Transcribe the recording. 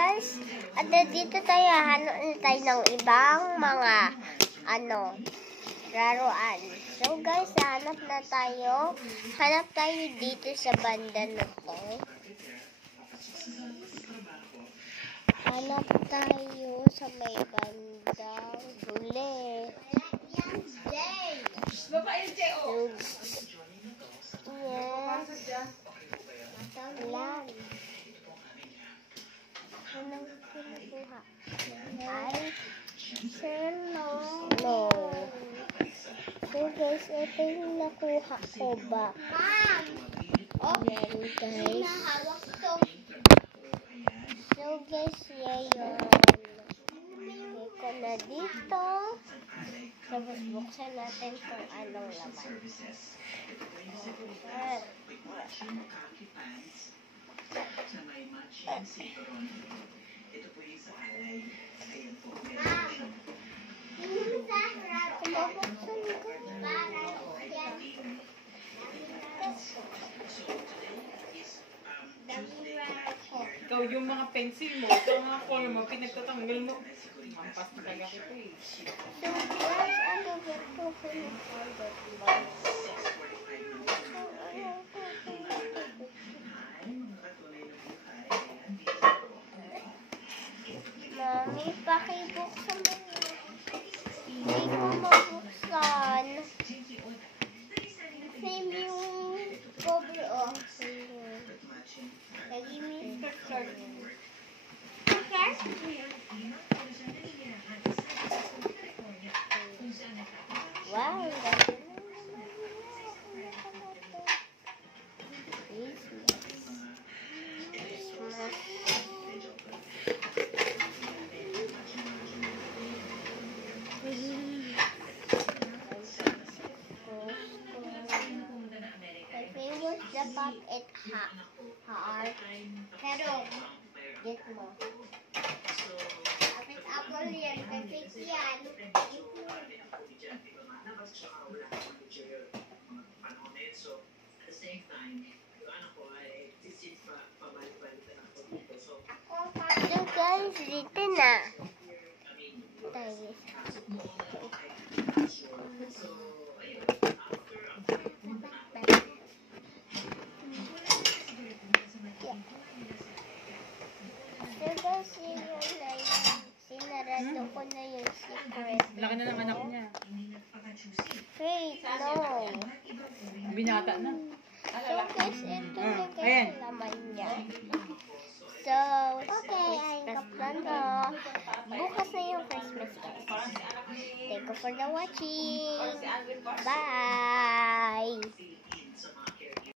guys, at dito tayo, hanap na tayo ng ibang mga, laruan. So guys, hanap tayo dito sa banda na to. Hanap tayo sa may bandang huli. Lang. Anong kinukuha? Ay, no. So guys, ito yung nakuha ko ba? Ma'am! Ayan guys. So guys, yun. Lagay ko na dito. Tapos buksan natin kung anong laman. Ikaw yung mga pencil mo, ito ang mga color mo, pinagtatanggal mo. Mampas na talaga ito eh. So guys, ano ba ito? Mami, pakibuksan mo. Hindi ko mabuksan. Same yung cover off. Lagi mo yung picture. Okay? Wow, dapat heart. Pero, get mo. Kapit apple yan, perfect yan. So guys, dito na. Tayo. Sinarado ko na yung secret. Laki na ng anak niya. Wait, no. Binata na. So guys, ito na guys laman niya. So, Christmas na to. Bukas na yung Christmas guys. Thank you for the watching. Bye.